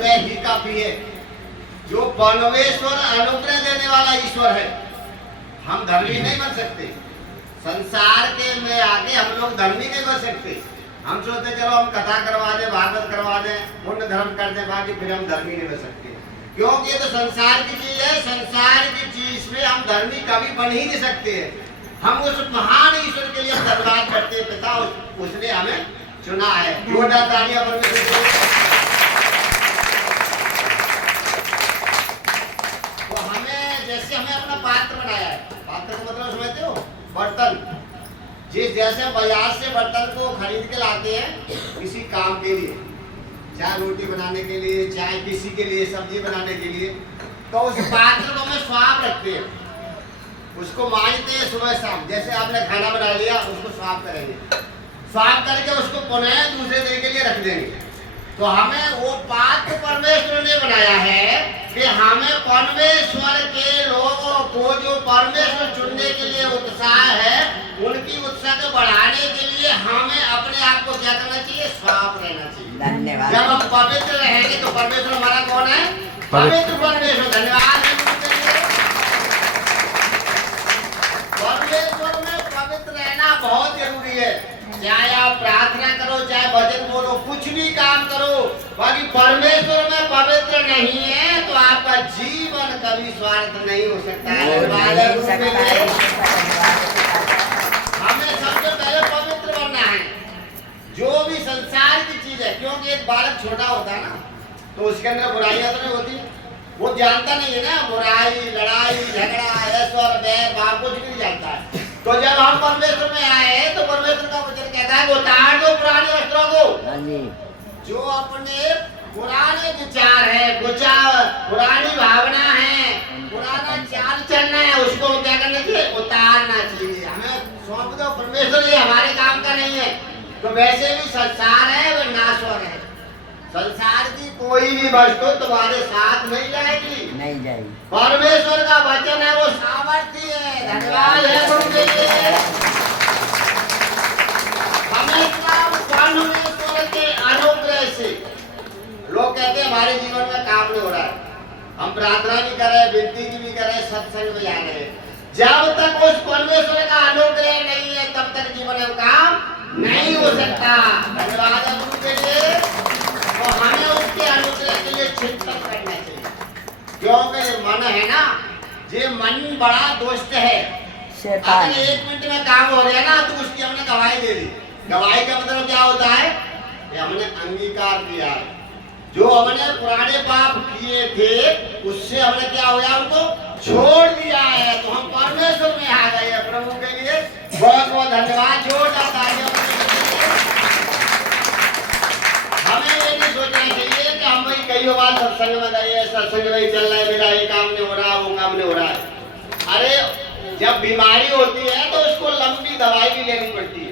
अनुग्रह ही काफी है। जो परमेश्वर अनुग्रह देने वाला ईश्वर है, हम धर्मी नहीं बन सकते। संसार के में आके हम लोग धर्मी नहीं बन सकते। हम सोचते चलो हम कथा करवा दें, भागवत करवा दें, पुण्य धर्म कर दें, बाकी फिर हम धर्मी नहीं बन सकते, क्योंकि ये तो संसार की चीज है। संसार की चीज में हम धर्मी कभी बन ही नहीं सकते हैं। हम उस महान ईश्वर के लिए धन्यवाद करते हैं, पिता उसने हमें चुना है। जोरदार तालियां परमेश्वर को। तो हमें जैसे हमें अपना पात्र बनाया है, पात्र का मतलब समझते हो, बर्तन। जिस जैसे बाजार से बर्तन को खरीद के लाते हैं किसी काम के लिए, चाहे रोटी बनाने के लिए, चाहे किसी के लिए सब्जी बनाने के लिए, तो उस पात्र को हमें साफ रखते हैं, उसको मांजते हैं सुबह शाम। जैसे आपने खाना बना लिया, उसको साफ करेंगे, साफ करके उसको पुनः दूसरे दिन के लिए रख देंगे। तो हमें वो पात्र परमेश्वर ने बनाया है कि हमें परमेश्वर के लोगों को जो परमेश्वर चुनने के लिए उत्साह है, उनकी उत्साह को बढ़ाने के लिए हमें अपने आप को क्या करना चाहिए? साफ रहना चाहिए। धन्यवाद। जब हम पवित्र रहेंगे तो परमेश्वर हमारा कौन है? पवित्र परमेश्वर। धन्यवाद। परमेश्वर में पवित्र रहना बहुत जरूरी है। चाहे आप प्रार्थना करो, चाहे भजन बोलो, कुछ भी काम करो, बाकी परमेश्वर में पवित्र नहीं है तो आपका जीवन कभी स्वार्थ नहीं हो सकता है। हमें सबसे पहले पवित्र बनना है, जो भी संसार की चीज है। क्योंकि एक बालक छोटा होता है ना, तो उसके अंदर बुराइयां तो नहीं होती, वो जानता नहीं है ना, बुराई, लड़ाई, झगड़ा, ऐश्वर्य, बैर, भाव कुछ नहीं जानता है। तो जब हम परमेश्वर में आए हैं तो परमेश्वर का वचन कहता है उतार दो पुराने वस्त्रों को। जो अपने पुराने विचार है, पुरानी भावना है, पुराना चाल चलना है, उसको क्या करना चाहिए? उतारना चाहिए। हमें सौंप दो, परमेश्वर ये हमारे काम का नहीं है। तो वैसे भी संसार है वो नाशवर है। संसार की कोई भी वस्तु तुम्हारे साथ नहीं जाएगी, नहीं जाएगी। परमेश्वर का वचन है, वो सामर्थ्य है। धन्यवाद है गुरु के लिए। हमेशा परमेश्वर के अनुग्रह से लोग कहते हैं हमारे जीवन में काम नहीं हो रहा है, हम प्रार्थना भी कर रहे हैं, विनती भी कर रहे हैं, सत्संग में जा रहे हैं, जब तक उस परमेश्वर का अनुग्रह नहीं है तब तक जीवन में काम नहीं हो सकता। धन्यवाद है गुरु के लिए। तो हमें उसके अनुग्रह के लिए चिंतन करना चाहिए, क्योंकि मन है ना, ये मन बड़ा दुष्ट है। अगर 1 मिनट में काम हो गया ना तो उसकी हमने गवाही दे दी। गवाही का मतलब क्या होता है? हमने अंगीकार किया, जो हमने पुराने पाप किए थे उससे हमने क्या होया, उनको छोड़ दिया है। तो हम परमेश्वर में आ गए हैं। प्रभु के लिए बहुत बहुत धन्यवाद। जोड़ जाता है। हमें ये नहीं सोचना चाहिए कि हम भाई कई बार सत्संग में गए, सत्संग में चल रहा है, मेरा ये काम नहीं हो रहा, वो काम नहीं हो रहा है। अरे जब बीमारी होती है तो उसको लंबी दवाई भी लेनी पड़ती है।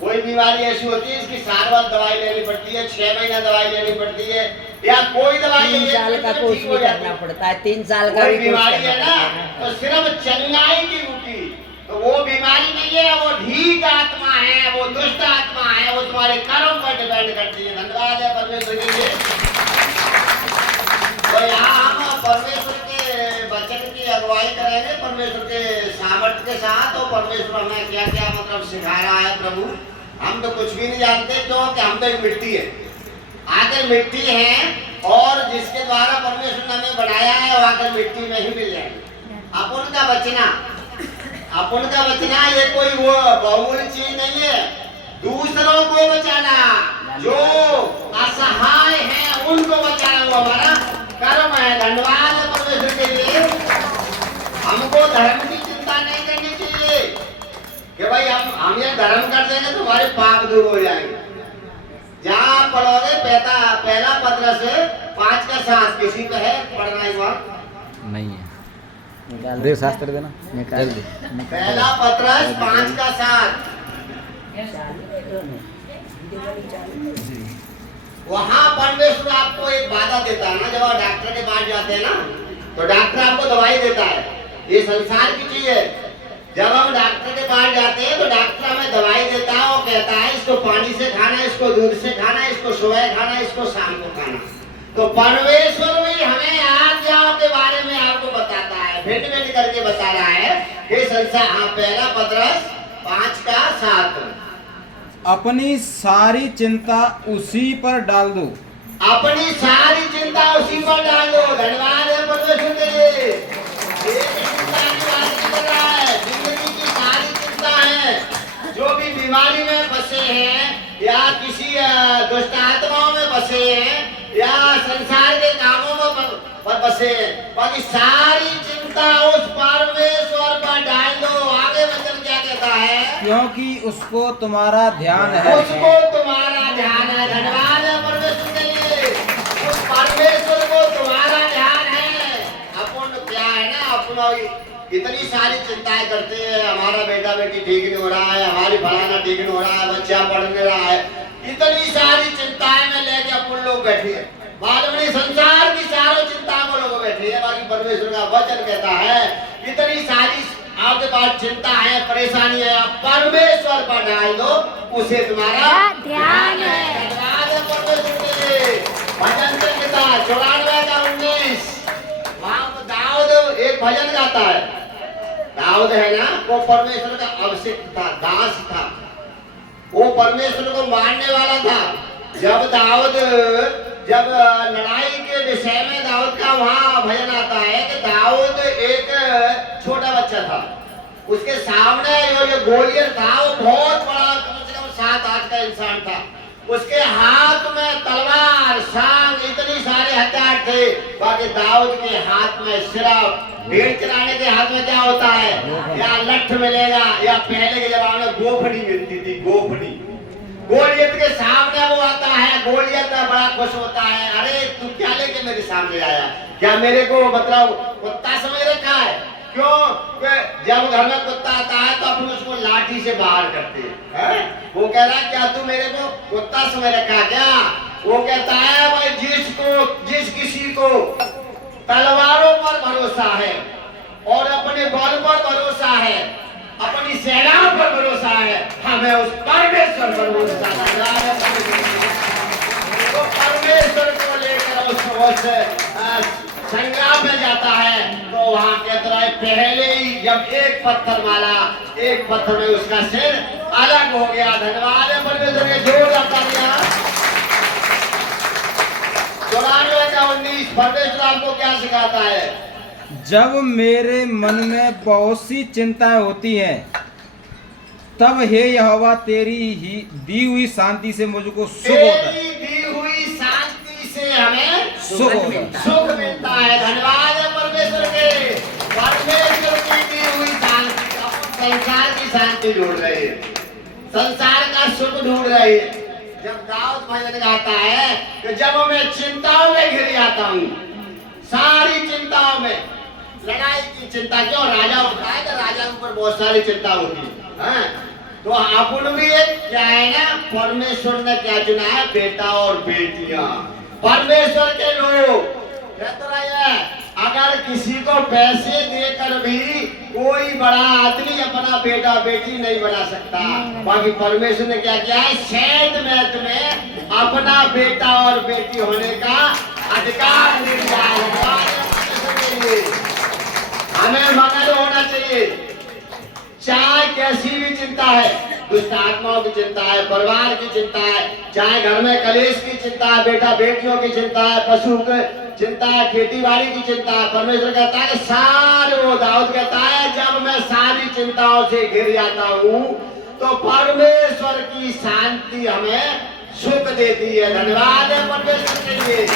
कोई बीमारी ऐसी होती है इसकी साल बाद दवाई लेनी पड़ती है, 6 महीना दवाई लेनी पड़ती है, या कोई दवाई 3 साल का कोर्स भी करना पड़ता है। 3 साल का कोई बीमारी है ना तो सिर्फ चंगाई की रुकी, तो वो बीमारी नहीं है, वो ढीठ आत्मा है, वो दुष्ट आत्मा है, वो तुम्हारे कर्म पर डिपेंड करती है। धन्यवाद है परमेश्वर के लिए। तो यहाँ हम परमेश्वर के वचन की अगुवाई करेंगे, परमेश्वर के सामर्थ्य के साथ। और परमेश्वर हमें क्या क्या मतलब सिखा रहा है प्रभु, हम तो कुछ भी नहीं जानते, क्योंकि हम तो एक मिट्टी है, आकर मिट्टी है, और जिसके द्वारा परमेश्वर ने हमें बनाया है वो आकर मिट्टी में ही मिल जाएगी। अपन का बचना, अपन का बचना ये कोई वो बहुमूल्य चीज नहीं है। दूसरों को बचाना, जो असहाय है उनको बचाना, वो हमारा कर्म है। धन्यवाद है परमेश्वर के लिए। हमको धर्म की चिंता नहीं करनी चाहिए कि भाई हम ये धर्म कर देंगे तो हमारे पाप दूर हो जाएंगे। जहाँ आप पढ़ोगे पहला पत्र से 5 का 7, किसी पे है पढ़ना एक बार? नहीं है, देव शास्त्र देना, निकाल दे। पहला पत्र 5 का 7, वहाँ परमेश्वर आपको एक वादा देता है ना। जब आप डॉक्टर के पास जाते हैं ना तो डॉक्टर आपको दवाई देता है, ये संसार की चीज है। जब हम डॉक्टर के पास जाते हैं तो डॉक्टर हमें दवाई देता है, वो कहता है इसको पानी से खाना है, इसको दूध से खाना है, इसको सुबह खाना है, इसको शाम को खाना। तो परमेश्वर भी हमें आज्ञाओं के बारे में आपको बताता है, भिन्न भिन्न करके बता रहा है कि संसार। हाँ, पहला पत्रस 5:7 अपनी सारी चिंता उसी पर डाल दो। अपनी सारी चिंता उसी पर डाल दो। धन्यवाद है परमेश्वर के लिए। एक चिंता की बात नहीं कर रहा है, जिंदगी की सारी चिंता है। जो भी बीमारी में फंसे हैं या किसी दुष्ट आत्माओं में फंसे हैं या संसार के कामों में फंसे हैं, बाकी सारी चिंता उस परमेश्वर पर डाल दो। आगे वचन क्या कहता है? क्योंकि उसको तुम्हारा ध्यान है। उसको तुम्हारा ध्यान है। धन्यवाद है परमेश्वर के लिए। उस परमेश्वर को तुम्हारा ध्यान है। अपन क्या है ना, अपना इतनी सारी चिंताएं करते हैं, हमारा बेटा बेटी ठीक नहीं हो रहा है, हमारी फलाना ठीक नहीं हो रहा है, बच्चा पढ़ नहीं रहा है, इतनी सारी चिंताएं में लेके अपन लोग बैठे हैं। मालूम नहीं संसार की सारी चिंताओं को लोग बैठे हैं, बाकी परमेश्वर का वचन कहता है इतनी सारी आपके पास चिंता है, परेशानी है, आप परमेश्वर पर डाल दो, उसे तुम्हारा ध्यान है। धन्यवाद है परमेश्वर के लिए। भजन संहिता 94:19 वहां पर दाऊद एक भजन गाता है। दाऊद है ना, वो परमेश्वर का अभिषिक्त था, दास था, वो परमेश्वर को मानने वाला था। जब लड़ाई के विषय में दाऊद का वहां भजन आता है कि दाऊद एक छोटा बच्चा था, उसके सामने जो गोलियत था वो बहुत बड़ा, कम से कम 7-8 का इंसान था। उसके हाथ में तलवार, सांग, इतनी सारे हथियार थे, बाकी दाऊद के हाथ में सिर्फ भेड़ चराने के हाथ में क्या होता है, या लठ मिलेगा, या पहले के जमाने में गोफनी मिलती थी, गोफनी। गोलियत के सामने वो आता है, गोलियत बड़ा खुश होता है, अरे तू क्या लेके मेरे सामने आया, क्या मेरे को मतलब कुत्ता समझ रखा है? क्यों? जब घर में कुत्ता आता है तो अपन उसको लाठी से बाहर करते हैं। वो कह रहा है क्या तू मेरे को कुत्ता समझ रखा क्या? वो कहता है भाई जिस किसी को तलवारों पर भरोसा है और अपने बल पर भरोसा है, अपनी सेनाओं पर भरोसा है, हमें उस परमेश्वर पर भरोसा है। तो परमेश्वर को लेकर उस संग्राम में जाता है तो वहां कहता है पहले ही जब एक पत्थर मारा, एक पत्थर में उसका सिर अलग हो गया। धन्यवाद है परमेश्वर के। जोर लगता दिया। 94:19 परमेश्वर आपको क्या सिखाता है? जब मेरे मन में बहुत सी चिंताएं होती हैं, तब हे यहोवा तेरी ही दी हुई शांति से मुझको सुख होता है। तेरी दी हुई शांति से हमें सुख होता है। सुख मिलता है। धन्यवाद है परमेश्वर के। परमेश्वर की दी हुई शांति, संसार की शांति ढूंढ रहे हैं, संसार का सुख ढूंढ रहे हैं। जब दाऊद भजन गाता है कि जब मैं चिंताओं में घिर जाता हूँ, सारी चिंताओं में, लड़ाई की चिंता, क्यों राजा होता है तो राजा के ऊपर बहुत सारी चिंता होती है। तो अपन भी एक क्या है ना, परमेश्वर ने क्या चुना है, बेटा और बेटियां, परमेश्वर के लोग। कहता है अगर किसी को पैसे देकर भी कोई बड़ा आदमी अपना बेटा बेटी नहीं बना सकता, बाकी परमेश्वर ने क्या किया है, शायद मैं तुम्हें अपना बेटा और बेटी होने का अधिकार मिल जाए। हमें मगन होना चाहिए, चाहे कैसी भी चिंता है, दुष्ट आत्माओं की चिंता है, परिवार की चिंता है, चाहे घर में कलेश की चिंता है, बेटा बेटियों की चिंता है, पशु की चिंता है, खेती बाड़ी की चिंता है। परमेश्वर कहता है सारे, वो दाऊद कहता है जब मैं सारी चिंताओं से घिर जाता हूँ तो परमेश्वर की शांति हमें सुख देती है। धन्यवाद है परमेश्वर के लिए।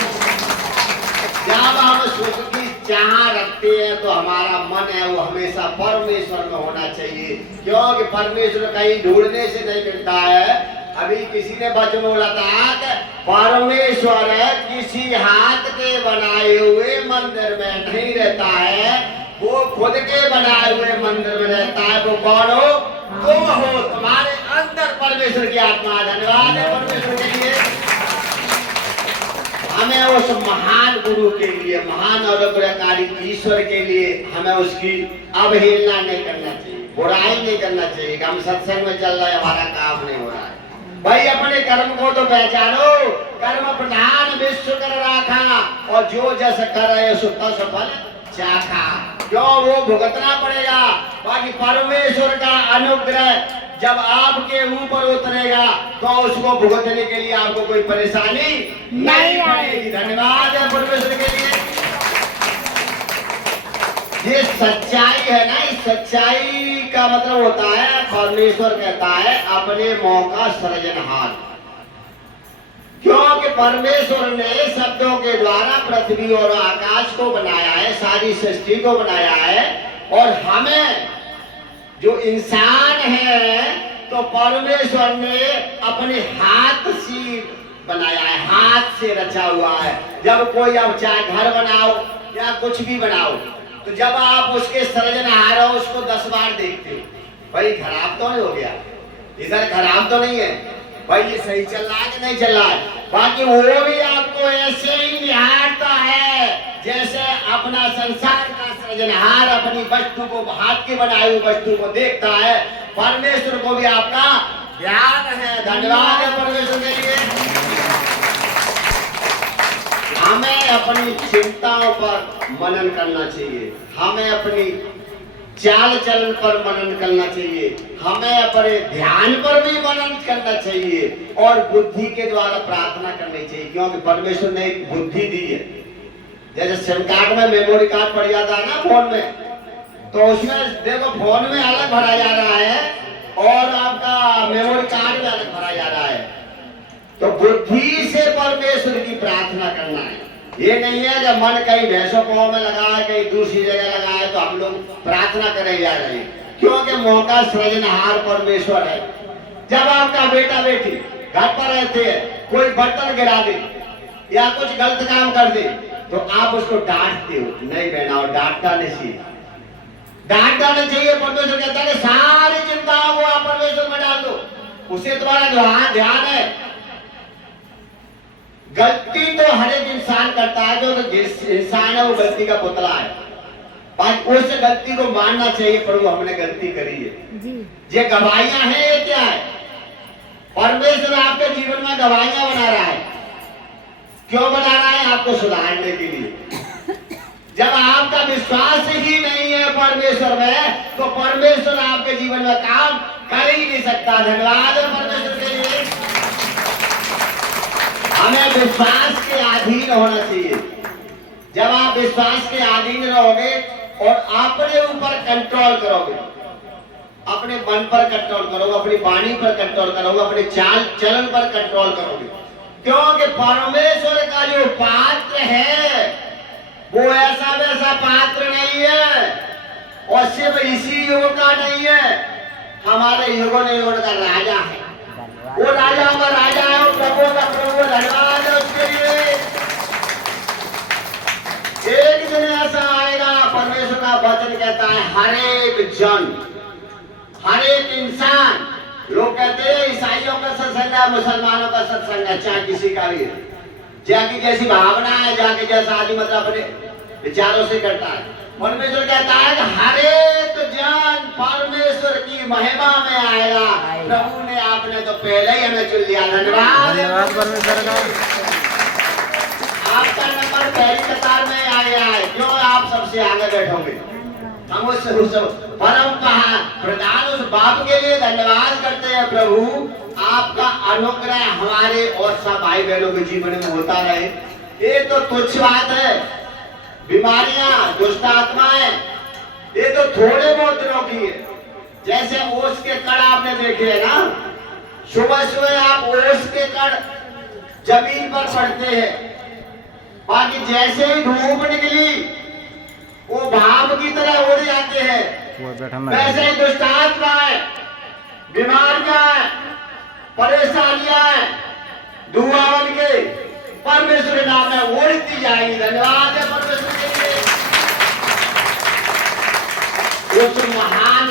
जब हम सुख की चाह रखते हैं तो हमारा मन है वो हमेशा परमेश्वर में होना चाहिए, क्योंकि परमेश्वर कहीं ढूंढने से नहीं मिलता है। अभी किसी ने वचन बोला था कि परमेश्वर किसी हाथ के बनाए हुए मंदिर में नहीं रहता है, वो खुद के बनाए हुए मंदिर में रहता है। वो कौन हो? तुम हो, तुम्हारे अंदर परमेश्वर की आत्मा। धन्यवाद है परमेश्वर के लिए। हमें उस महान गुरु के लिए, महान अनुग्रहकारी ईश्वर के लिए हमें उसकी अवहेलना नहीं करना चाहिए, बुराई नहीं करना चाहिए कि हम सत्संग में चल रहे हैं, हमारा काम नहीं हो रहा है। भाई अपने कर्म को तो पहचानो, कर्म प्रधान विश्व कर राखा, और जो जैसा कर रहे सो तस फल चाखा। क्यों? वो भुगतना पड़ेगा। बाकी परमेश्वर का अनुग्रह जब आपके ऊपर उतरेगा तो उसको भुगतने के लिए आपको कोई परेशानी नहीं पड़ेगी। धन्यवाद है परमेश्वर के लिए। ये सच्चाई है ना, इस सच्चाई का मतलब होता है, परमेश्वर कहता है अपने मौका सृजनहार। क्योंकि परमेश्वर ने शब्दों के द्वारा पृथ्वी और आकाश को बनाया है, सारी सृष्टि को बनाया है। और हमें जो इंसान है तो परमेश्वर ने अपने हाथ से बनाया है, हाथ से रचा हुआ है। जब कोई अब चाहे घर बनाओ या कुछ भी बनाओ तो जब आप उसके सृजनहार हो उसको 10 बार देखते हो, भाई खराब तो नहीं हो गया, इधर खराब तो नहीं है, भाई ये सही चल रहा है कि नहीं चल रहा है। बाकी वो भी आपको ऐसे ही निहारता है जैसे अपना संसार का सृजनहार अपनी वस्तु को, हाथ की बनाई हुई वस्तु को देखता है। परमेश्वर को भी आपका ध्यान है। धन्यवाद है परमेश्वर के लिए। हमें अपनी चिंताओं पर मनन करना चाहिए, हमें अपनी चाल चलन पर मनन करना चाहिए, हमें अपने ध्यान पर भी मनन करना चाहिए और बुद्धि के द्वारा प्रार्थना करनी चाहिए। क्योंकि परमेश्वर ने एक बुद्धि दी है। जैसे सिम कार्ड में मेमोरी कार्ड पड़ जाता है ना फोन में, तो उसमें देखो फोन में अलग भरा जा रहा है और आपका मेमोरी कार्ड में अलग भरा जा रहा है। तो बुद्धि से परमेश्वर की प्रार्थना करना है। ये नहीं है कि मन कहीं भैंसों पाँव में लगा है, कहीं दूसरी जगह लगा है तो हम लोग प्रार्थना करें जा रहे हैं। क्योंकि मौका सृजनहार परमेश्वर है। जब आपका बेटा बेटी घर पर रहते हैं, कोई बर्तन गिरा दे या कुछ गलत काम कर दे तो आप उसको डांटते हो, नहीं बहना, और डांटना नहीं चाहिए, डांटना नहीं चाहिए। परमेश्वर कहता है कि सारी चिंताओं को आप परमेश्वर में डाल दो, उसे तुम्हारा ध्यान है। गलती तो हर एक इंसान करता है, जो जिस इंसान है वो गलती का पुतला है। पर उस गलती को मानना चाहिए, प्रभु हमने गलती करी है। ये गवाहियां हैं, ये क्या है? परमेश्वर आपके जीवन में गवाहियां बना रहा है। क्यों बना रहा है? आपको सुधारने के लिए। जब आपका विश्वास ही नहीं है परमेश्वर में तो परमेश्वर आपके जीवन में काम कर ही नहीं सकता। धन्यवाद है परमेश्वर के लिए। हमें विश्वास के अधीन होना चाहिए। जब आप विश्वास के अधीन रहोगे और अपने ऊपर कंट्रोल करोगे, अपने मन पर कंट्रोल करोगे, अपनी वाणी पर कंट्रोल करोगे, अपने चाल चलन पर कंट्रोल करोगे। क्योंकि परमेश्वर का जो पात्र है वो ऐसा वैसा पात्र नहीं है और सिर्फ इसी युग का नहीं है, हमारे युगों ने युग का राजा है। वो राजा का राजा है, प्रभु का प्रभु। धन्यवाद है उसके लिए। एक दिन ऐसा आएगा, परमेश्वर का वचन कहता है हर एक जन, हर एक इंसान, लोग कहते हैं ईसाइयों का सत्संग है, मुसलमानों का सत्संग है, चाहे किसी का भी है, जाके जैसी भावना है, जाके जैसा आदमी मतलब अपने विचारों से करता है। परमेश्वर कहता है कि हर एक जन परमेश्वर की महिमा में आएगा। प्रभु ने आपने तो पहले ही हमें चुन लिया। धन्यवाद परमेश्वर का। आपका नंबर पहली कतार में आ गया है। क्यों? आप सबसे आगे बैठोगे। हम उस परम प्रधान उस बाप के लिए धन्यवाद करते हैं। प्रभु आपका अनुग्रह हमारे और सब भाई बहनों के जीवन में होता रहे। ये तो तुच्छ बात है। बीमारियां, दुष्ट आत्माएं, ये तो थोड़े बहुत दिनों की है। जैसे ओस के कण आपने देखे है ना, सुबह सुबह आप ओस के कण जमीन पर पड़ते हैं, बाकी जैसे ही धूप निकली वो भाप की तरह उड़ जाते हैं। वैसे ही दुष्ट आत्माएं, बीमारियां, परेशानियां धुआं बन के परमेश्वर के नाम में उड़ती जाएगी। धन्यवाद है परमेश्वर के लिए। उस महान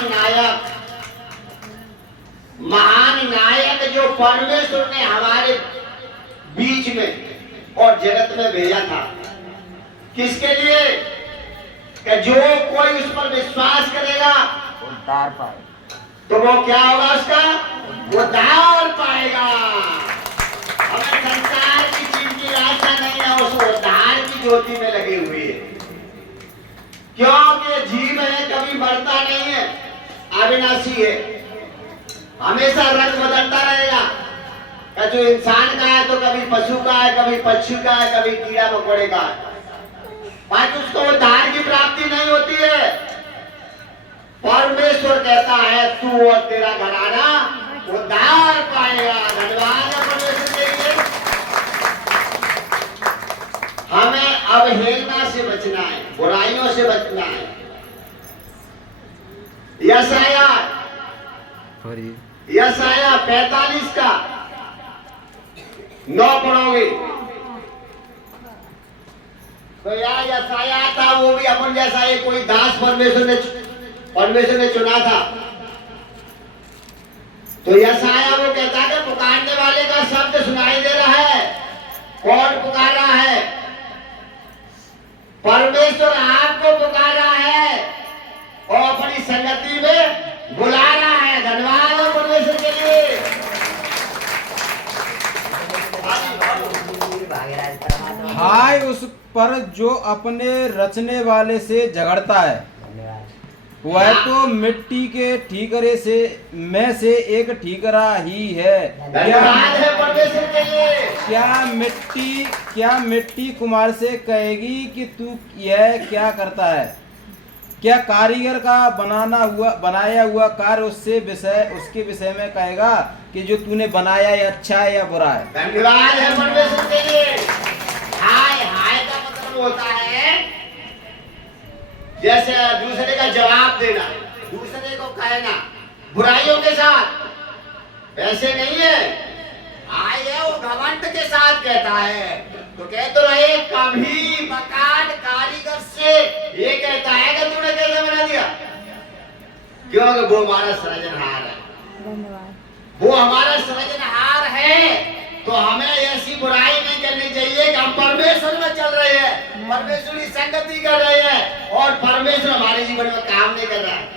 नायक जो परमेश्वर ने हमारे बीच में और जगत में भेजा था, किसके लिए? कि जो कोई उस पर विश्वास करेगा उद्धार पाए, तो वो क्या होगा? उसका उद्धार पाएगा। हमें संसार की चीज की आशा नहीं है, उस उद्धार की कटौती में लगे हुए हैं, क्योंकि जीव है, कभी मरता नहीं है, अविनाशी है, हमेशा रंग बदलता रहेगा। का जो इंसान का है तो कभी पशु का है, कभी पक्षी का है, कभी कीड़ा मकोड़े का है, बाकी उसको उद्धार की प्राप्ति नहीं होती है। परमेश्वर कहता है तू और तेरा घराना उद्धार पाएगा। धन्यवाद है परमेश्वर के लिए। हमें अवहेलना से बचना है, बुराइयों से बचना है। यशाया 45 का 9 पढ़ोगे तो यार यशाया था, वो भी अपन जैसा एक कोई दास परमेश्वर ने चुना था। तो यशाया वो कहता है कि पुकारने वाले का शब्द सुनाई दे रहा है। कौन पुकार रहा है? परमेश्वर आपको पुकार रहा है और अपनी संगति में बुला रहा है। धन्यवाद है परमेश्वर के लिए। हाय उस पर जो अपने रचने वाले से झगड़ता है, वह तो मिट्टी के ठीकरे से में से एक ठीकरा ही है। धन्यवाद है परमेश्वर के लिए। क्या मिट्टी कुम्हार से कहेगी कि तू यह क्या करता है? क्या कारीगर का बनाया हुआ कार्य उसके विषय में कहेगा कि जो तूने बनाया है अच्छा है या बुरा है? धन्यवाद है परमेश्वर के लिए। हाय का मतलब होता है जैसे दूसरे का जवाब देना, दूसरे को कहना बुराइयों के साथ, वैसे नहीं है। हाय है वो घमंड के साथ कहता है। तो कह तो रहे कभी मकान कारीगर से ये कहता है कि तूने कैसे बना दिया, क्योंकि वो हमारा सृजनहार है। वो हमारा सृजनहार है। तो हमें ऐसी बुराई नहीं करनी चाहिए कि हम परमेश्वर में चल रहे हैं, परमेश्वर की संगति कर रहे हैं और परमेश्वर हमारे जीवन में काम नहीं कर रहा है,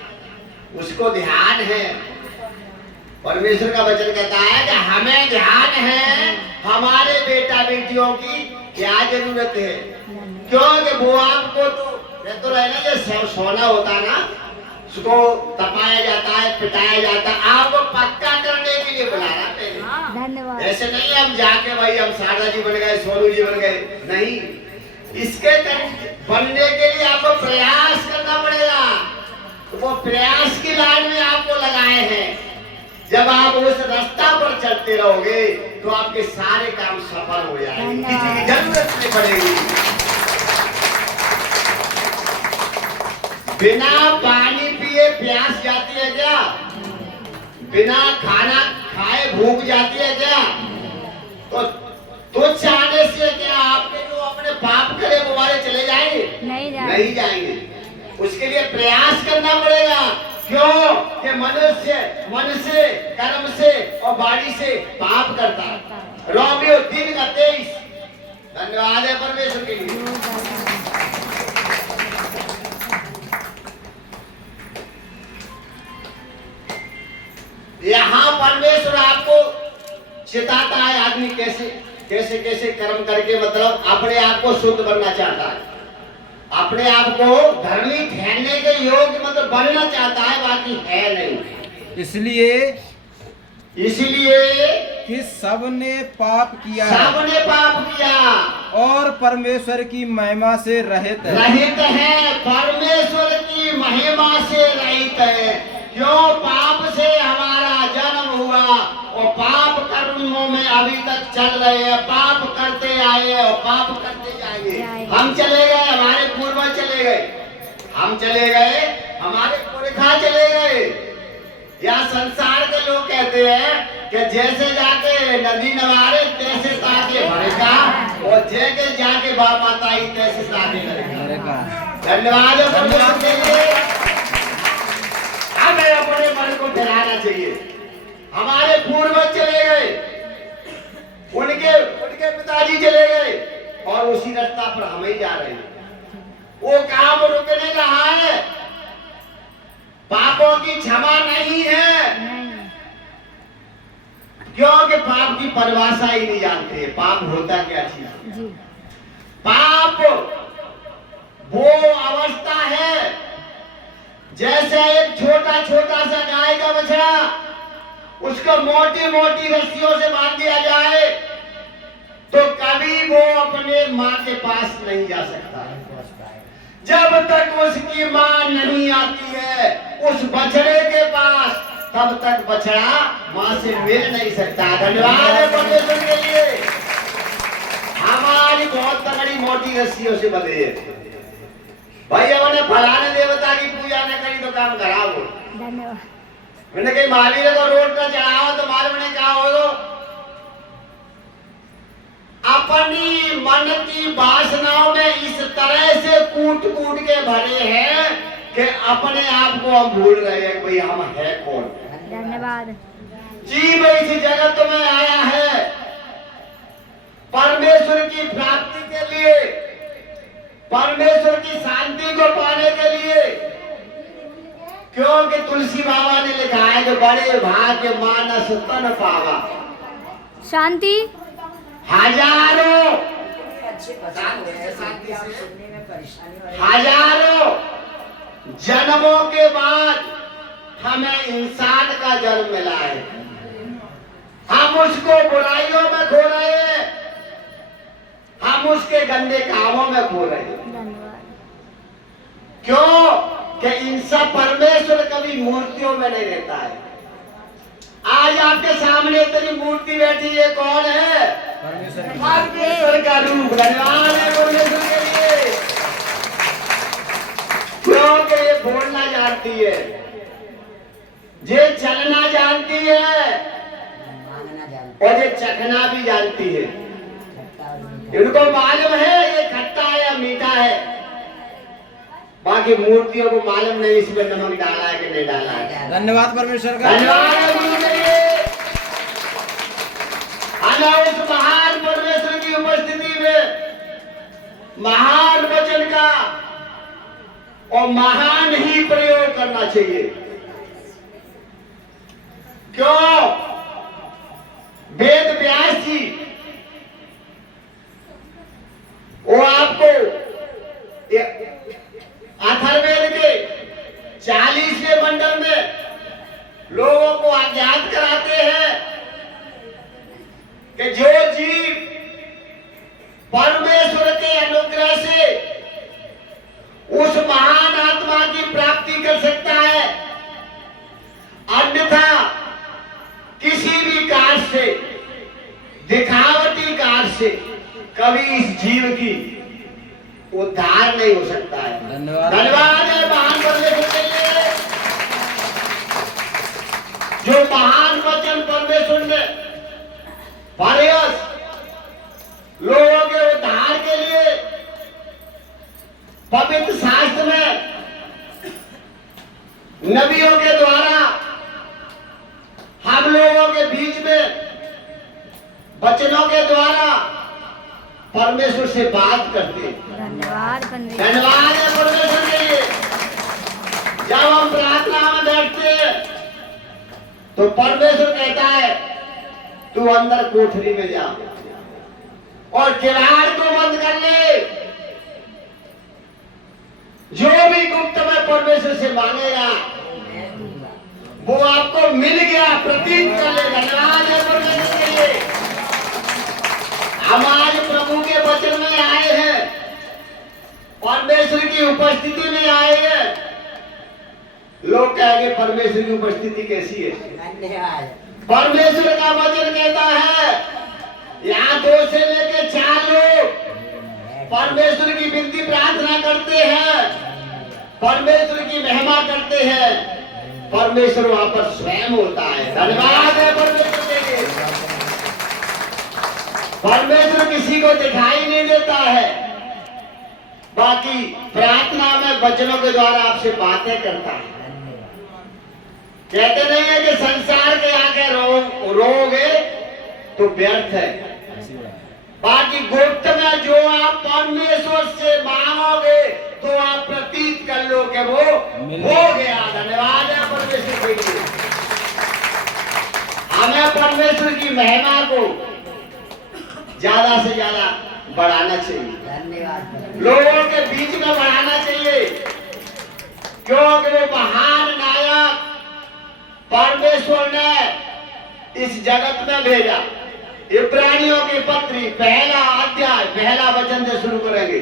उसको ध्यान है। परमेश्वर का वचन कहता है कि हमें ध्यान है हमारे बेटा बेटियों की क्या जरूरत है, क्योंकि वो आपको तो रहना जो सोना होता ना, उसको तपाया जाता है, पिटाया जाता है, आपको पक्का करने के लिए बुला रहा है। धन्यवाद। ऐसे नहीं हम जाके भाई हम शारदा जी बन गए, सोनू जी बन गए, नहीं। इसके बनने के लिए आपको प्रयास करना पड़ेगा। तो वो प्रयास की लाइन में आपको लगाए हैं। जब आप उस रास्ता पर चलते रहोगे तो आपके सारे काम सफल हो जाएंगे, किसी की जरूरत नहीं पड़ेगी। बिना पानी पिए प्यास जाती है क्या? बिना खाना खाए भूख जाती है क्या? तो तुच्छ आने से क्या आपके जो अपने पाप करे वो वाले चले जाएंगे? नहीं जाएंगे। उसके लिए प्रयास करना पड़ेगा। क्यों? कि मनुष्य मन से, कर्म से और वाणी से पाप करता है। रोमियो 3:23। धन्यवाद है परमेश्वर के लिए। यहाँ परमेश्वर आपको चिताता है आदमी कैसे कैसे कैसे कर्म करके मतलब अपने आप को शुद्ध बनना चाहता है, अपने आप को धर्मी ठहरने के योग्य मतलब बनना चाहता है, बाकी है नहीं। इसलिए कि सबने पाप किया और परमेश्वर की महिमा से रहित है। परमेश्वर की महिमा से रहित है। क्यों? पाप से हमारा जन्म हुआ और पाप कर्मों में अभी तक चल रहे हैं, पाप करते आए और पाप करते जाएंगे। हम चले गए, हमारे पूर्वज चले गए, हम चले गए, हमारे पुरखा चले गए। या संसार के लोग कहते हैं कि जैसे जाके नदी नवारे तैसे ताके भरेगा और जैसे जाके बाप माता ही तैसे ताके करेगा। धन्यवाद है परमेश्वर के लिए। हमें अपने मन को डराना चाहिए। हमारे पूर्वज चले गए, उनके पिताजी चले गए और उसी रास्ता पर हम ही जा रहे हैं। वो काम रुक नहीं रहा है, पापों की क्षमा नहीं है, क्योंकि पाप की परिभाषा ही नहीं जानते। पाप होता क्या चीज? पाप उसको मोटी मोटी रस्सियों से बांध दिया जाए तो कभी वो अपने माँ के पास नहीं जा सकता। जब तक उसकी माँ नहीं आती है उस बछड़े के पास, तब तक बछड़ा माँ से मिल नहीं सकता। धन्यवाद है परमेश्वर के लिए, हमारी बहुत तगड़ी मोटी रस्सियों से बंधे है। भाई हमने फलाने देवता की पूजा न करी तो काम खराब हो। धन्यवाद। मैंने कहीं महावीर को रोड पर चढ़ाओ तो मालूम नहीं कहा हो। अपनी मन की वासनाओं में इस तरह से कूट कूट के भरे हैं कि अपने आप को हम भूल रहे हैं भाई हम है कौन। धन्यवाद। जीव इस जगत में आया है परमेश्वर की प्राप्ति के लिए, परमेश्वर की शांति को पाने के लिए। क्योंकि तुलसी बाबा ने लिखा है कि बड़े भाग्य मानस तन पावा। शांति हजारों जन्मों के बाद हमें इंसान का जन्म मिला है। हम उसको बुराइयों में खो रहे हैं, हम उसके गंदे कामों में खो रहे हैं। धन्यवाद। क्यों कि इंसान परमेश्वर कभी मूर्तियों में नहीं रहता है। आज आपके सामने इतनी मूर्ति बैठी है, कौन है? परमेश्वर का रूप। धन्यवाद है परमेश्वर के लिए, क्योंकि ये बोलना जानती है, ये चलना जानती है और ये चखना भी जानती है। इनको मालूम है ये खट्टा है या मीठा है, बाकी मूर्तियों को मालूम नहीं इसमें नमक डाला है कि नहीं डाला है। धन्यवाद परमेश्वर का। धन्यवाद है गुरु के लिए। उस महान परमेश्वर की उपस्थिति में महान वचन का और महान ही प्रयोग करना चाहिए। क्यों? वेद व्यास जी वो आपको अथर्ववेद के 40वें मंडल में लोगों को अज्ञात कराते हैं कि जो जीव परमेश्वर के अनुग्रह से उस महान आत्मा की प्राप्ति कर सकता है, अन्यथा किसी भी कार्य से, दिखावटी कार्य से कभी इस जीव की उद्धार नहीं हो सकता है। धन्यवाद। धन्यवाद है महान परमेश्वर के लिए, जो महान वचन परमेश्वर ने लोगों के उद्धार के लिए पवित्र शास्त्र में नबियों के द्वारा हम लोगों के बीच में वचनों के द्वारा परमेश्वर से बात करते। धन्यवाद। धन्यवाद है परमेश्वर के लिए। जब हम प्रार्थना में बैठते हैं तो परमेश्वर कहता है तू अंदर कोठरी में जा और किवाड़ को बंद कर ले। जो भी गुप्त में परमेश्वर से मांगेगा वो आपको मिल गया, प्रतीत कर ले। धन्यवाद है परमेश्वर के लिए। हम आज प्रभु के वचन में आए हैं, परमेश्वर की उपस्थिति में आए हैं। लोग कहेंगे परमेश्वर की उपस्थिति कैसी है? धन्यवाद। परमेश्वर का वचन कहता है यहाँ 2 से लेकर 4 लोग परमेश्वर की विनती प्रार्थना करते हैं, परमेश्वर की महिमा करते हैं, परमेश्वर वहां पर स्वयं होता है। धन्यवाद है परमेश्वर के लिए। परमेश्वर किसी को दिखाई नहीं देता है, बाकी प्रार्थना में वचनों के द्वारा आपसे बातें करता है। कहते नहीं है कि संसार के आगे रोगे तो व्यर्थ है, बाकी गुप्त में जो आप परमेश्वर से मांगोगे तो आप प्रतीत कर लो कि वो हो गया। धन्यवाद है परमेश्वर के लिए। हमें परमेश्वर की महिमा को ज्यादा से ज्यादा बढ़ाना चाहिए, धन्यवाद। लोगों के बीच में बढ़ाना चाहिए, क्योंकि वो महान नायक परमेश्वर ने इस जगत में भेजा। इब्रानियों की पत्री पहला अध्याय पहला वचन से शुरू करेंगे।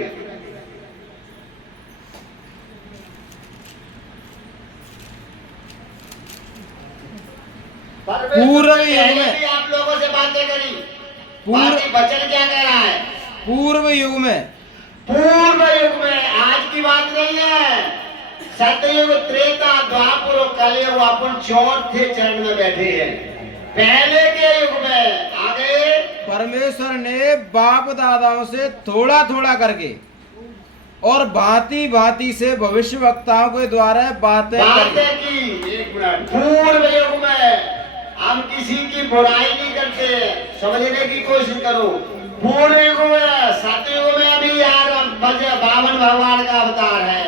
पूर्व युग में भी आप लोगों से बातें करी। पूर्व वचन क्या कह रहा है? पूर्व युग में, पूर्व युग में, आज की बात नहीं है। सतयुग, त्रेता, द्वापर और कलयुग अपन चौथे चरण में बैठे हैं। पहले के युग में आगे परमेश्वर ने बाप दादाओं से थोड़ा थोड़ा करके और भांति भांति से भविष्य वक्ताओं के द्वारा बातें की। एक मिनट, पूर्व युग में हम किसी की बुराई नहीं करते, समझने की कोशिश करो। पूर्व युग में, सतयुग में अभी यार बामन भगवान का अवतार है।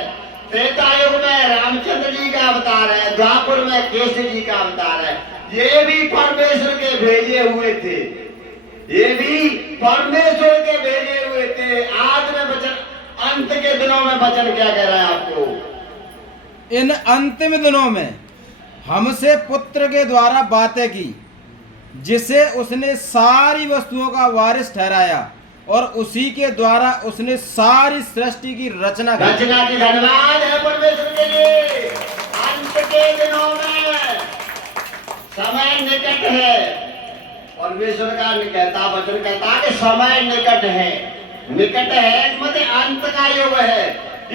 त्रेता युग में रामचंद्र जी का अवतार है। द्वापर में केशव जी का अवतार है। ये भी परमेश्वर के भेजे हुए थे। ये भी परमेश्वर के भेजे हुए थे। आज में वचन, अंत के दिनों में वचन क्या कह रहा है आपको? इन अंतिम दिनों में हमसे पुत्र के द्वारा बातें की, जिसे उसने सारी वस्तुओं का वारिस ठहराया और उसी के द्वारा उसने सारी सृष्टि की रचना की। धन्यवाद है परमेश्वर के लिए। अंत के दिनों में समय निकट है। परमेश्वर का कहता वचन कहता कि समय निकट है। निकट है मतलब अंत का युग है।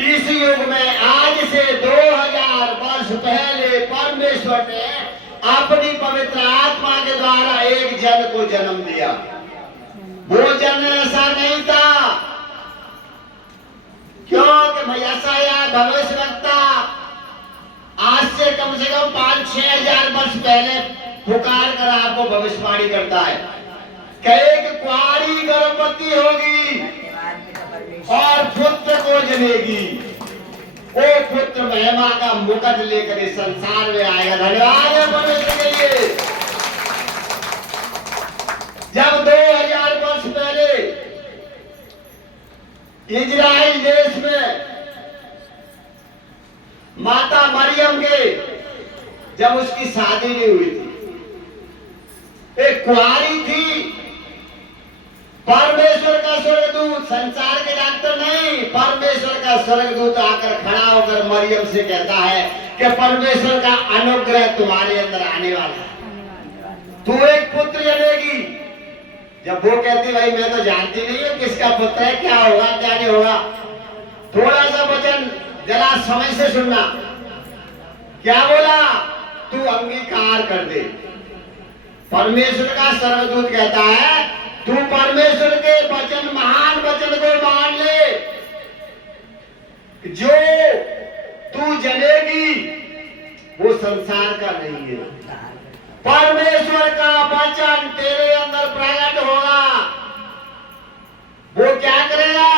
इस युग में आज से 2000 वर्ष पहले परमेश्वर ने अपनी पवित्र आत्मा के द्वारा एक जन को जन्म दिया। वो जन ऐसा नहीं था, क्योंकि भैया भविष्यवक्ता आज से कम 5-6 हजार वर्ष पहले पुकार कर आपको भविष्यवाणी करता है कि एक कुंवारी गर्भवती होगी और पुत्र को जनेगी। वो पुत्र महिमा का मुकुट लेकर इस संसार में आएगा। धन्यवाद है परमेश्वर के लिए। जब 2000 वर्ष पहले इजराइल देश में माता मरियम के जब उसकी शादी नहीं हुई थी, एक कुंवारी थी, परमेश्वर का स्वर्गदूत, संसार के डॉक्टर नहीं, परमेश्वर का स्वर्गदूत आकर खड़ा होकर मरियम से कहता है कि परमेश्वर का अनुग्रह तुम्हारे अंदर आने वाला है, तू एक पुत्र जनेगी। जब वो कहती भाई मैं तो जानती नहीं हूँ किसका पुत्र है, क्या होगा क्या नहीं होगा, थोड़ा सा वचन जरा समझ से सुनना। क्या बोला? तू अंगीकार कर दे। परमेश्वर का स्वर्गदूत कहता है तू परमेश्वर के वचन, महान वचन को मान ले। जो तू जनेगी वो संसार का नहीं है, परमेश्वर का वचन तेरे अंदर प्रकट होगा। वो क्या करेगा?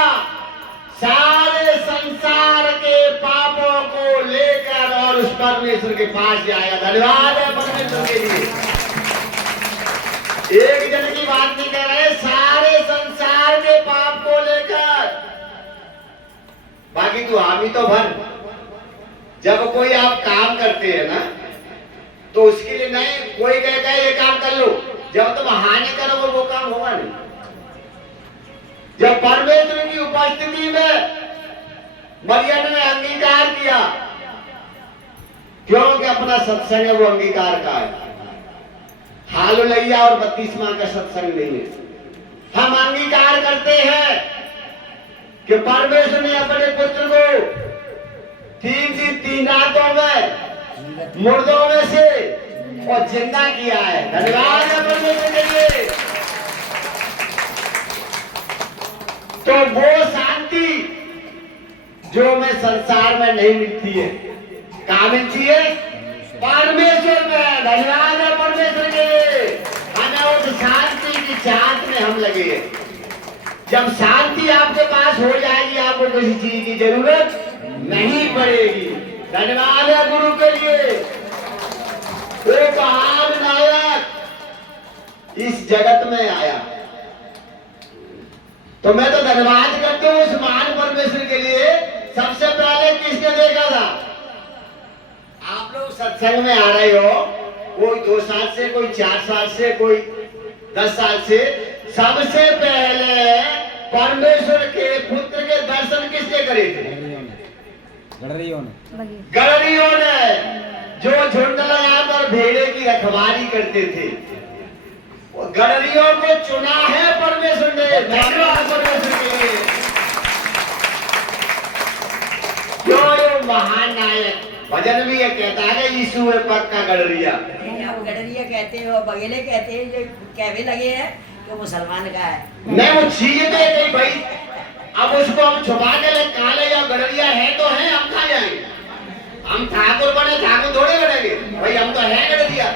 सारे संसार के पापों को लेकर और उस परमेश्वर के पास जाएगा। धन्यवाद है परमेश्वर के लिए। एक जन की बात नहीं कर रहे, सारे संसार के पाप को लेकर। बाकी तू हामी तो भर। जब कोई आप काम करते हैं ना, तो उसके लिए नहीं कोई कहेगा ये काम कर लो, जब तुम हानि करोगे वो काम होगा नहीं। जब परमेश्वर की उपस्थिति में मरियम ने अंगीकार किया, क्योंकि अपना सत्संग है वो अंगीकार का है, हालेलुया और बपतिस्मा का सत्संग नहीं है। हम अंगीकार करते हैं कि परमेश्वर ने अपने पुत्र को 3 दिन 3 रातों में मुर्दों में से और जिंदा किया है। धन्यवाद है परमेश्वर के लिए। तो वो शांति जो में संसार में नहीं मिलती है, कहाँ मिलती है? परमेश्वर में। धन्यवाद है परमेश्वर के लिए। हमें उस शांति की चाहत में हम लगे हैं। जब शांति आपके पास हो जाएगी, आपको किसी चीज की जरूरत नहीं पड़ेगी। धन्यवाद है गुरु के लिए। वो महान नायक इस जगत में आया, तो मैं तो धन्यवाद करता हूँ उस महान परमेश्वर के लिए। सबसे पहले किसने देखा था? आप लोग सत्संग में आ रहे हो, कोई 2 साल से, कोई 4 साल से, कोई 10 साल से। सबसे पहले परमेश्वर के पुत्र के दर्शन किसने करे थे? गडरियों ने बगीर गडरियों ने, जो झुंड लगाकर भेड़े की रखवाली करते थे। वो गडरियों को चुना है परमेश्वर ने। धन्यवाद परमेश्वर के लिए। क्यों? ये महान नायक भजन भी ये कहता है कि यीशु है पक्का गडरिया। नहीं, आप गडरिया कहते हो, बगेले कहते हैं, जो कहने लगे हैं कि मुसलमान का है। नहीं, वो चीज तो नहीं भाई। अब उसको हम छुपा के ले काले या गडरिया है तो है, हम खा जाएंगे। हम ठाकुर बने, ठाकुर थोड़े बनेंगे भाई, हम तो है गडरिया।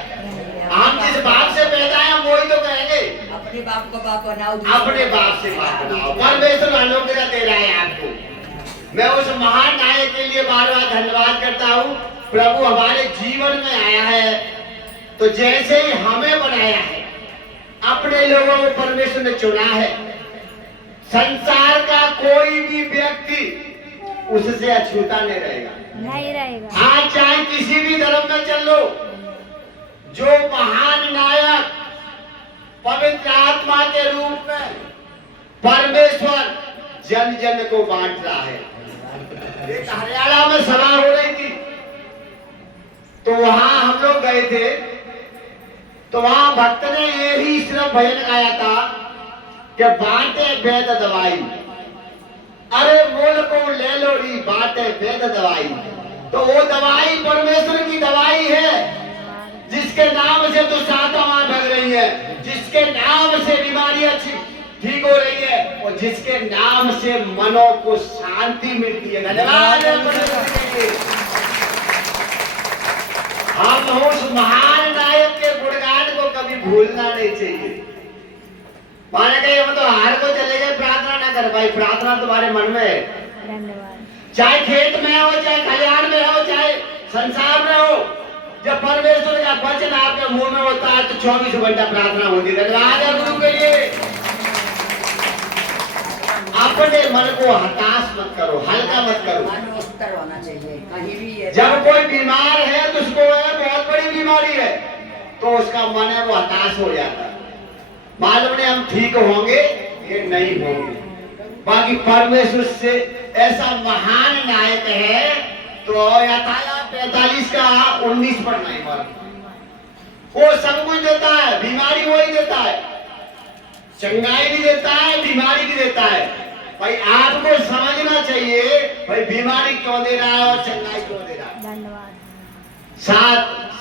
हम जिस बाप से पैदा है हम वही तो कहेंगे। अपने बाप को बाप बनाओ, अपने बाप से बाप बनाओ। परमेश्वर अनुग्रह दे रहा है आपको। मैं उस महान नायक के लिए बार बार धन्यवाद करता हूँ। प्रभु हमारे जीवन में आया है तो जैसे ही हमें बनाया है, अपने लोगों को परमेश्वर ने चुना है। संसार का कोई भी व्यक्ति उससे अछूता नहीं रहेगा। नहीं रहेगा। आज चाहे किसी भी धर्म में चल लो, जो महान नायक पवित्र आत्मा के रूप में परमेश्वर जन जन को बांट रहा है। एक हरियाणा में सभा हो रही थी, तो वहां हम लोग गए थे। तो वहां भक्त ने यही सिर्फ भजन गाया था कि बांटे वेद दवाई, अरे मोल को ले लो री बांटे वेद दवाई। तो वो दवाई परमेश्वर की दवाई है, जिसके नाम से तो सातवां भग रही है, जिसके नाम से बीमारियां ठीक हो रही है, और जिसके नाम से मनों को शांति मिलती है। धन्यवाद हम उस महान नायक के गुणगान को कभी भूलना नहीं चाहिए। माने कहीं हम तो हार को चले गए, प्रार्थना ना कर भाई, प्रार्थना तुम्हारे मन में है। धन्यवाद। चाहे खेत में हो, चाहे खलिहान में हो, चाहे संसार में हो, जब परमेश्वर का वचन आपके मुंह में होता है तो 24 घंटा प्रार्थना होती है। धन्यवाद है गुरु के लिए। अपने मन को हताश मत करो, हल्का मत करो। मन स्तर होना चाहिए कहीं भी है। जब कोई बीमार है तो उसको बहुत बड़ी बीमारी है, तो उसका मन है वो हताश हो जाता है। मालूम नहीं हम ठीक होंगे ये नहीं होंगे। बाकी परमेश्वर से ऐसा महान नायक है। तो यशायाह 45 का 19 पढ़ना है। वो सब कुछ देता है, बीमारी वही देता है, चंगाई भी देता है, बीमारी भी देता है। भाई आपको समझना चाहिए भाई बीमारी क्यों दे रहा है और चंगाई क्यों दे रहा है। धन्यवाद।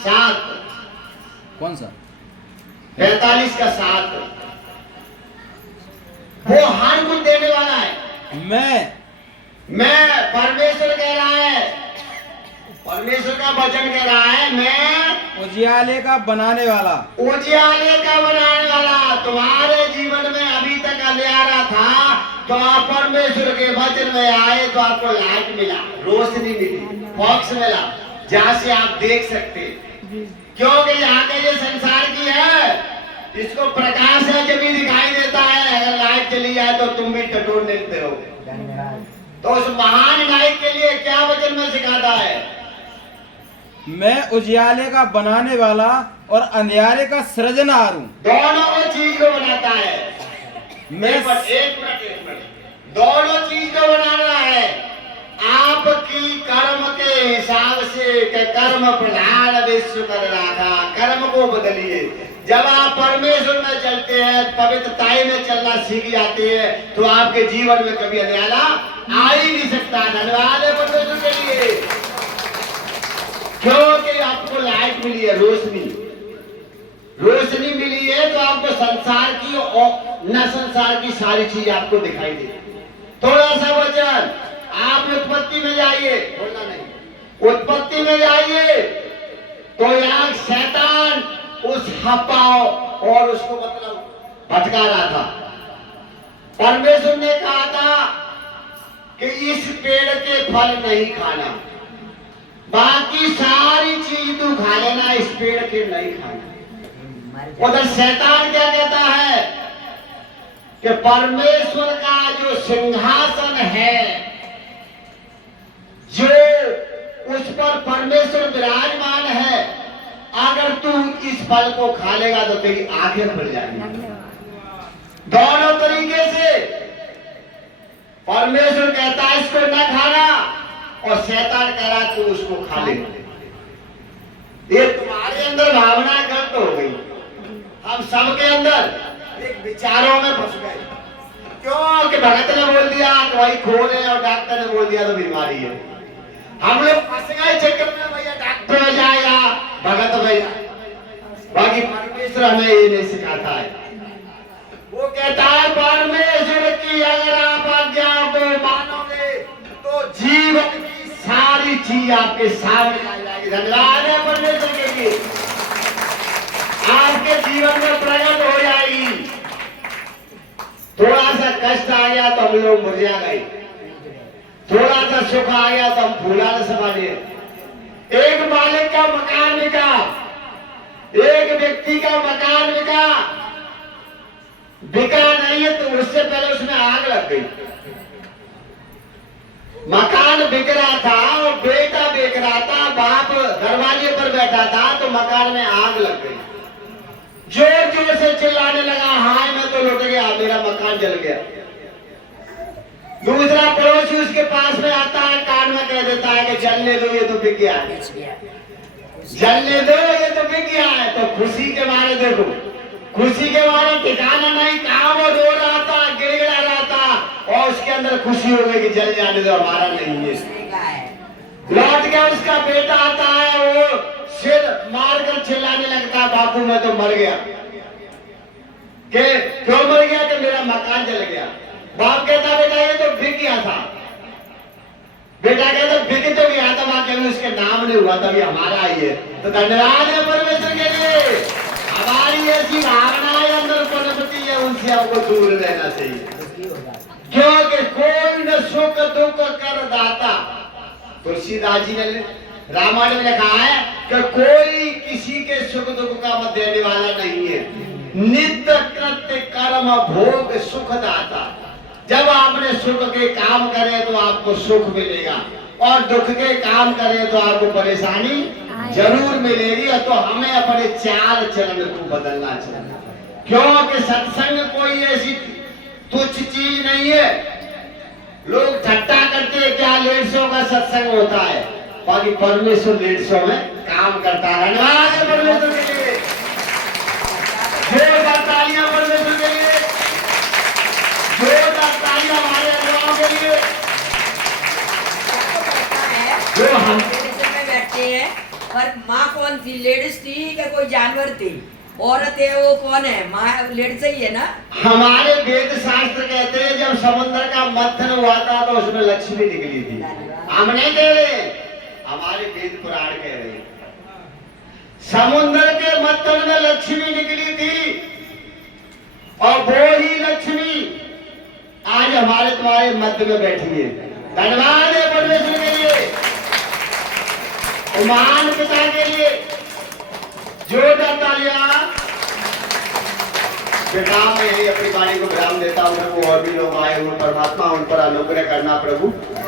7 कौन सा? 45 का 7 वो हर कुछ देने वाला है। मैं परमेश्वर कह रहा है, परमेश्वर का वचन कह रहा है, मैं उजियाले का बनाने वाला, उजियाले का बनाने वाला। तुम्हारे जीवन में अभी तक अंधेरा था, तो आप परमेश्वर के वचन में आए तो आपको लाइट मिला, रोशनी मिली, फॉक्स मिला, जहाँ से आप देख सकते। क्योंकि यहाँ के ये संसार की है, इसको प्रकाश है जब भी दिखाई देता है। अगर लाइट चली जाए तो तुम भी टटोर लेते हो। तो उस महान नायक के लिए क्या वचन में सिखाता है? मैं उजियाले का बनाने वाला और अंधियारे का सृजनहार हूँ। दोनों को चीज को बनाता है। एक मिनट दोनों चीज को बनाना है। आपकी कर्म के हिसाब से कर्म प्रधान विश्व कर रखा, कर्म को बदलिए। जब आप परमेश्वर में चलते हैं, पवित्रताई में चलना सीख जाते हैं, तो आपके जीवन में कभी अंधेरा आ ही नहीं सकता। धन्यवाद है परमेश्वर के लिए, क्योंकि आपको लाइट मिली है, रोशनी मिली है, तो आपको संसार की और न संसार की सारी चीज आपको दिखाई देगी। थोड़ा सा वचन, आप उत्पत्ति में जाइए, बोलना नहीं, उत्पत्ति में जाइए तो यहाँ शैतान उस हवा और उसको मतलब भटका रहा था। परमेश्वर ने कहा था कि इस पेड़ के फल नहीं खाना, बाकी सारी चीज तू खा लेना, इस पेड़ के नहीं खाना। उधर शैतान क्या कहता है कि परमेश्वर का जो सिंहासन है, जो उस पर परमेश्वर विराजमान है, अगर तू इस फल को खा लेगा तो तेरी आंखें खुल जाएंगी। धन्यवाद। दोनों तरीके से परमेश्वर कहता है इसको न खाना, और शैतान कह रहा तू उसको खा ले। ये तुम्हारे अंदर भावना गलत हो गई, हम सबके अंदर एक विचारों में फंस गए। क्यों कि भगत ने बोल दिया तो वही खोल है, और डॉक्टर ने बोल दिया तो बीमारी है। हम लोग फंस गए चक्कर में, भैया डॉक्टर हो जाए या भगत हो जाए। बाकी परमेश्वर हमें ये नहीं सिखाता है। वो कहता है परमेश्वर की अगर आप आज्ञा को मानोगे तो जीवन की सारी चीज आपके सामने आ जाएगी। धन्यवाद है परमेश्वर के लिए, आपके जीवन में प्रकट हो जाएगी। थोड़ा सा कष्ट आ गया तो हम लोग मुरझा गए, थोड़ा सा सुख आ गया तो हम फूला न समझे। एक मालिक का मकान बिका, एक व्यक्ति का मकान बिका नहीं है तो उससे पहले उसमें आग लग गई। मकान बिक रहा था और बेटा बेच रहा था, बाप दरवाजे पर बैठा था तो मकान में आग लग गई। जोर जोर से चिल्लाने लगा, हाय मैं तो लुट गया, मेरा मकान जल गया। दूसरा पड़ोसी उसके पास में आता है, कान में कह देता है कि जलने दो, ये तो बिक गया है, जलने दो, ये तो बिक गया है। तो खुशी के मारे देखो, खुशी के मारे ठिकाना नहीं, कहां वो रो रहा था, गिड़गिड़ा रहा था, और उसके अंदर खुशी हो गई कि जल जाने दो, हमारा नहीं है। लौट के उसका बेटा आता है, वो सिर मारकर चिल्लाने लगता है, बापू मैं तो मर गया। कि क्यों मर गया? कि मेरा मकान जल गया। बाप कहता बेटा ये तो बिक गया था। बेटा कहता बिक तो गया था, वहां कभी उसके नाम नहीं हुआ, तभी हमारा ही है। तो धन्यवाद है परमेश्वर के लिए। हमारी ऐसी भावनाएं अंदर पनपती है, उनसे हमको दूर रहना चाहिए। क्योंकि कोई न सुख दुख कर दाता। तुलसीदास जी ने रामायण में लिखा है कि कोई किसी के सुख दुख का मत देने वाला नहीं है। नित्य कृत्य कर्म भोग सुख दाता। जब आपने सुख के काम करे तो आपको सुख मिलेगा, और दुख के काम करे तो आपको परेशानी जरूर मिलेगी। तो हमें अपने चाल चलन को बदलना चाहिए, क्योंकि सत्संग कोई ऐसी तुच्छ चीज नहीं है। लोग ठट्टा करते क्या 150 का सत्संग होता है, बाकी परमेश्वर 150 में काम करता है। धन्यवाद है परमेश्वर के लिए, जोरदार तालियां परमेश्वर के लिए, जोरदार तालियां हमारे अगुवाओं के लिए जो हम में बैठते हैं। पर माँ कौन थी? लेडीज थी कि कोई जानवर थी? औरत है वो कौन है? माँ लेडीज ही है ना। हमारे वेद शास्त्र कहते हैं जब समुद्र का मंथन हुआ था तो उसमें लक्ष्मी निकली थी। हम नहीं कह रहे, हमारे वेद पुराण कह रहे हैं समुद्र के मंथन में लक्ष्मी निकली थी, और वो ही लक्ष्मी आज हमारे तुम्हारे मध्य में बैठी है। धन्यवाद है परमेश्वर के लिए, महान पिता के लिए, जोरदार तालियां। विराम में ही अपनी वाणी को विराम देता हूं। और भी लोग आए हुए, परमात्मा उन पर अनुग्रह करना प्रभु।